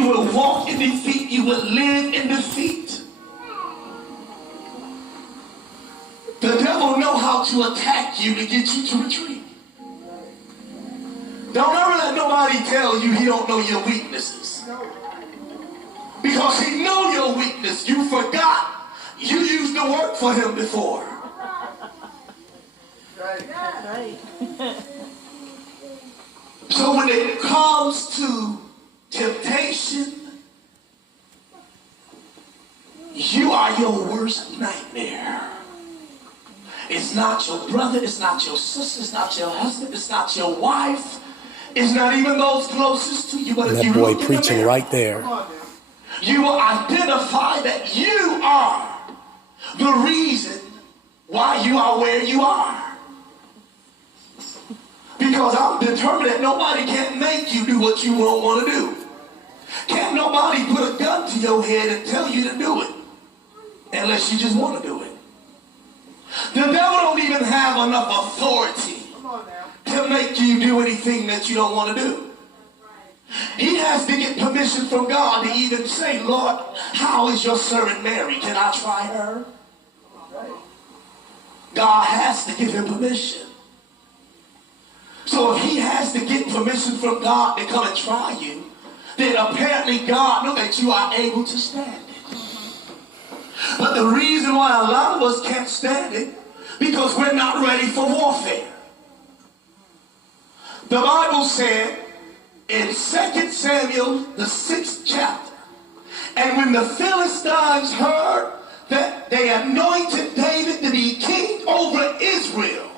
You will walk in defeat. You will live in defeat. The devil know how to attack you to get you to retreat. Don't ever let nobody tell you he don't know your weaknesses. Because he know your weakness. You forgot you used to work for him before. Right. So when it comes to temptation, you are your worst nightmare. It's not your brother, it's not your sister, it's not your husband, it's not your wife, it's not even those closest to you. But if you boy look preaching in the mirror, right there. You will identify that you are the reason why you are where you are. Because I'm determined that nobody can make you do what you don't want to do. Can't nobody put a gun to your head and tell you to do it unless you just want to do it. The devil don't even have enough authority to make you do anything that you don't want to do. He has to get permission from God to even say, Lord, how is your servant Mary? Can I try her? God has to give him permission. So if he has to get permission from God to come and try you, then apparently God knows that you are able to stand it. But the reason why a lot of us can't stand it, because we're not ready for warfare. The Bible said in 2 Samuel, the 6th chapter, and when the Philistines heard that they anointed David to be king over Israel,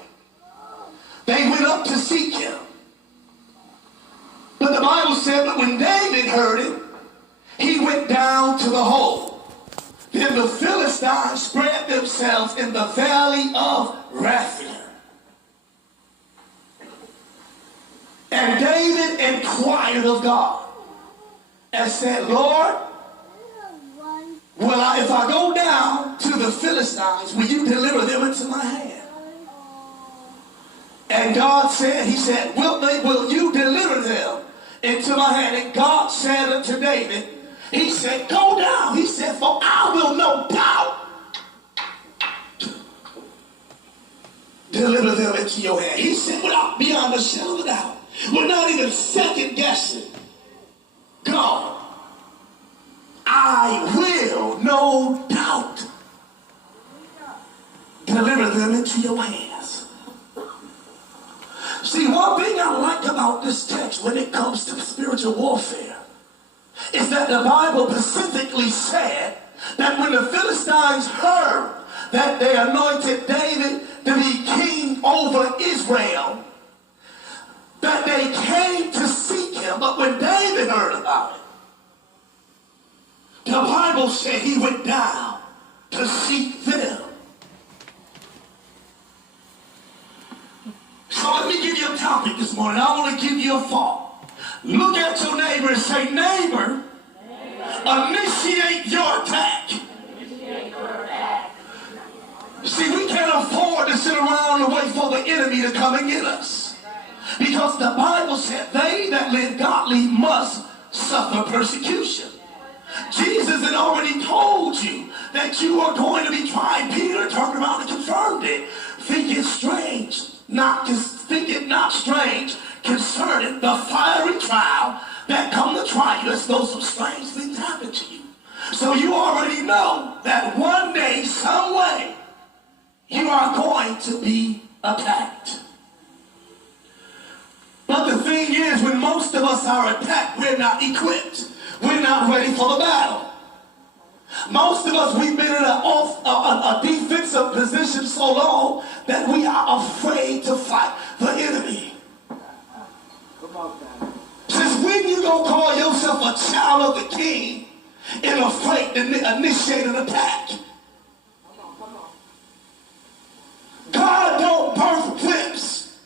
they went up to seek him. But the Bible said that when David heard it, he went down to the hole. Then the Philistines spread themselves in the valley of Rephaim. And David inquired of God and said, Lord, if I go down to the Philistines, will you deliver them into my hand? And God said, he said, will you deliver them into my hand? And God said unto David, he said, go down. He said, for I will no doubt deliver them into your hand. He said, without beyond a shadow of a doubt, we're not even second guessing. God, I will no doubt deliver them into your hands. See, one thing I like about this text when it comes to spiritual warfare is that the Bible specifically said that when the Philistines heard that they anointed David to be king over Israel, that they came to seek him. But when David heard about it, the Bible said he went down to seek them. So let me give you a topic this morning. I want to give you a thought. Look at your neighbor and say, neighbor, initiate your attack. See, we can't afford to sit around and wait for the enemy to come and get us. Because the Bible said they that live godly must suffer persecution. Jesus had already told you that you are going to be tried. Peter turned around and confirmed it. Think it not strange concerning the fiery trial that come to try you, as though some strange things happen to you. So you already know that one day, some way, you are going to be attacked. But the thing is, when most of us are attacked, we're not equipped. We're not ready for the battle. Most of us, we've been in a defensive position so long that we are afraid to fight the enemy. Since when you gonna call yourself a child of the king and afraid to initiate an attack? God don't birth whips.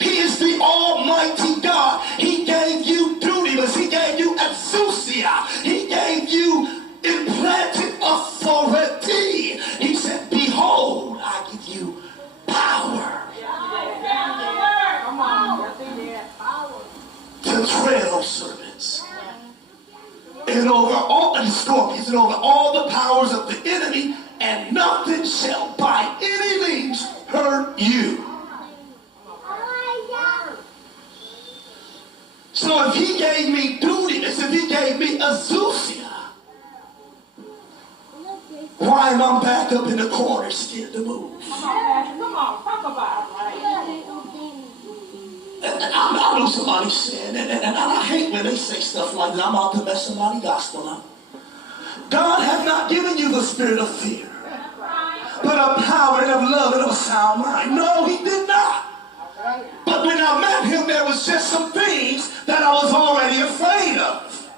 He is the Almighty God. He gave you dunamis. He gave you exousia. He gave you implanted authority. He said, behold, I give you power. 12 serpents and over all the scorpions and over all the powers of the enemy, and nothing shall by any means hurt you. So if he gave me dutiness, if he gave me exousia, why am I back up in the corner scared to move? Come on, talk about it. And I know somebody said, and I hate when they say stuff like that. I'm out to mess somebody's gospel up. God has not given you the spirit of fear, but of power and of love and of a sound mind. No, he did not. But when I met him, there was just some things that I was already afraid of.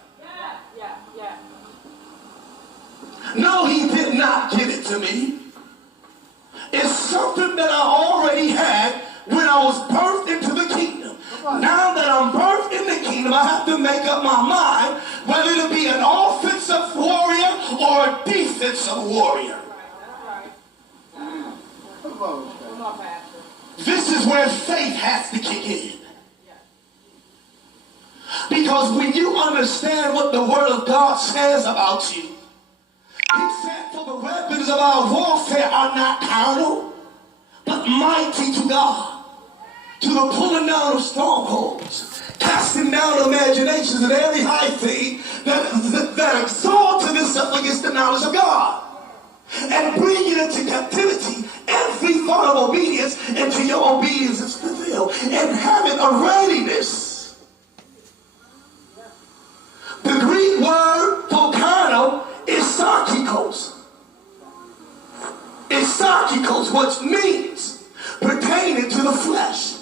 No, he did not give it to me. It's something that I already had when I was birthed into the kingdom. Now that I'm birthed in the kingdom, I have to make up my mind whether to be an offensive warrior or a defensive warrior. This is where faith has to kick in. Because when you understand what the Word of God says about you, he said, for the weapons of our warfare are not carnal, but mighty to God, to the pulling down of strongholds, casting down imaginations and every high thing that exalted itself against the knowledge of God, and bringing into captivity every thought of obedience into your obedience is fulfilled, and having a readiness. The Greek word for carnal is sarkikos. It's sarkikos, which means pertaining to the flesh.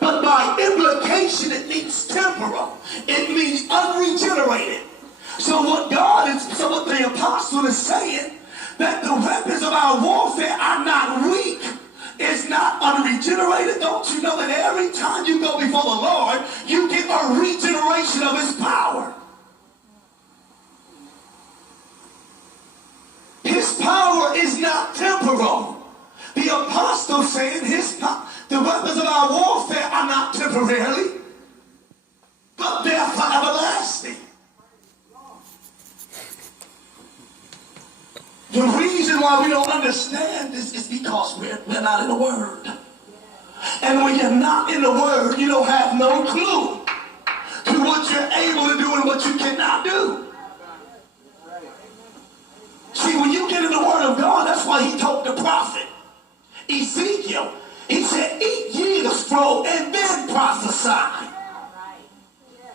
But by implication, it means temporal. It means unregenerated. So what the apostle is saying, that the weapons of our warfare are not weak. It's not unregenerated. Don't you know that every time you go before the Lord, you get a regeneration of his power? His power is not temporal. The apostle saying the weapons of our warfare are not temporarily, but they're for everlasting. The reason why we don't understand this is because we're not in the Word. And when you're not in the Word, you don't have no clue to what you're able to do and what you cannot do. See, when you get in the Word of God, that's why he told the prophet Ezekiel, he said, eat ye the scroll and then prophesy.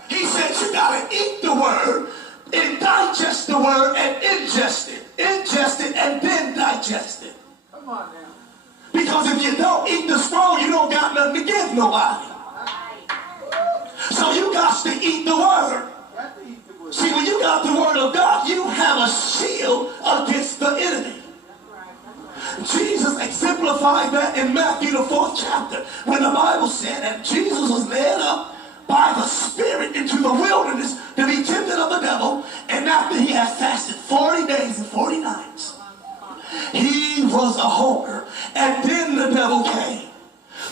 He said, you got to eat the Word and digest the Word and ingest it. Ingest it and then digest it. Come on now. Because if you don't eat the scroll, you don't got nothing to give nobody. So you got to eat the Word. See, when you got the Word of God, you have a shield against the enemy. Jesus exemplified that in Matthew the 4th chapter, when the Bible said that Jesus was led up by the Spirit into the wilderness to be tempted of the devil, and after he had fasted 40 days and 40 nights, he was a hunger, and then the devil came.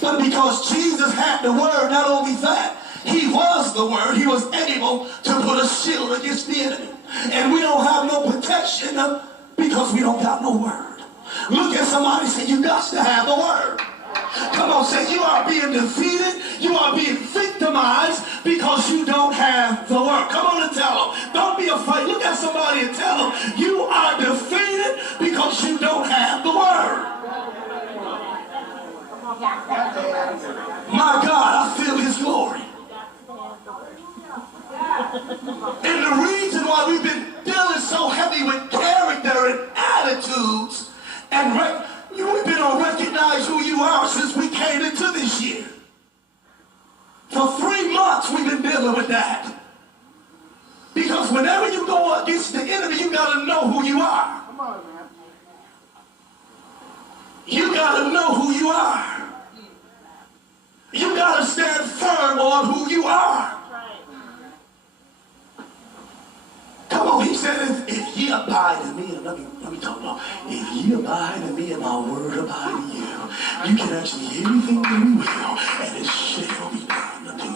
But because Jesus had the Word, not only that, he was the Word, he was able to put a shield against the enemy. And we don't have no protection because we don't got no Word. Look at somebody and say, you got to have the Word. Come on, say, you are being defeated, you are being victimized because you don't have the Word. Come on and tell them. Don't be afraid. Look at somebody and tell them, you are defeated because you don't have the Word. My God, I feel his glory. And the reason why we've been dealing so heavy with character and attitudes, and we've been on recognize who you are since we came into this year. For 3 months we've been dealing with that. Because whenever you go against the enemy, you got to know who you are. Come on, man. You got to know who you are. You got to stand firm on who you are. Come on, he said, if ye abide in me, and let me talk about, if ye abide in me and my word abide in you, you can actually anything that you will, and it shall be done unto you.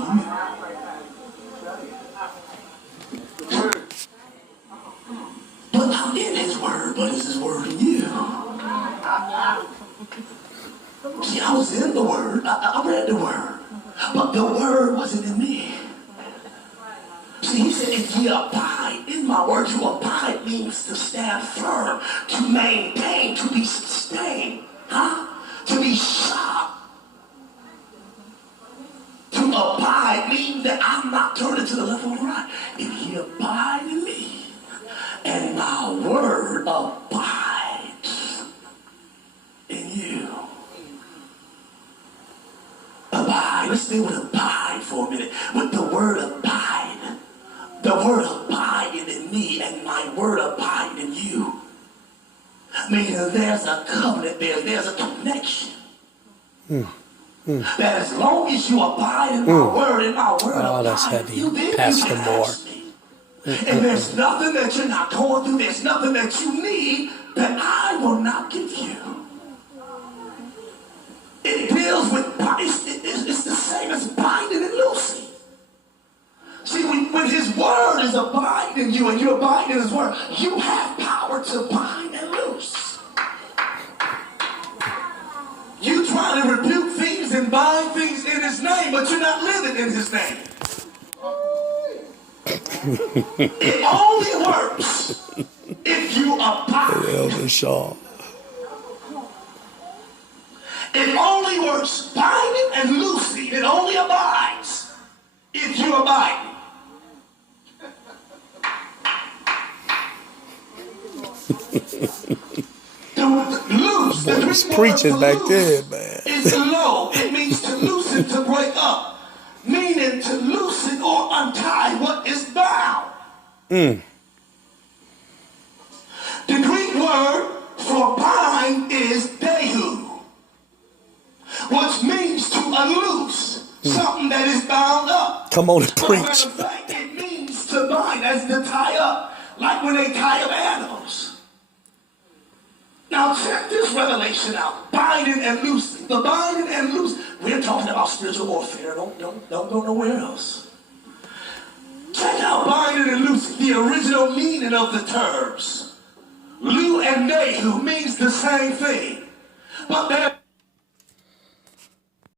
word. I read the word. But the word wasn't in me. See, he said, if you abide in my word, to abide means to stand firm, to maintain, to be sustained, to be sharp. To abide means that I'm not turning to the left or the right. If you abide in me, and my word abides in you. Abide. Let's stay with abide for a minute. With the word abide. The word abiding in me and my word abiding in you. Meaning there's a covenant there. There's a connection. That as long as you abide in my word and my word abide that's in heavy. you, then Pastor you can Moore. ask me. And there's nothing that you're not going through. There's nothing that you need that I will not give you. It deals with, it's the same as binding and loosing. See, when his word is abiding in you and you abide in his word, you have power to bind and loose. You try to rebuke things and bind things in his name, but you're not living in his name. It only works if you abide. Elder Shaw. It only works binding and loosing. It only abides if you abide. Loose. Boy, was preaching back then, man. It's low. It means to loosen, to break up. Meaning to loosen or untie what is bound. The Greek word for bind is dehu, which means to unloose something that is bound up. Come on and But preach. matter of fact, it means to bind, as to tie up, like when they tie up animals. Now check this revelation out. Binding and loosing. The binding and loosing. We're talking about spiritual warfare. Don't go nowhere else. Check out binding and loosing. The original meaning of the terms. Lu and Nehu means the same thing. But there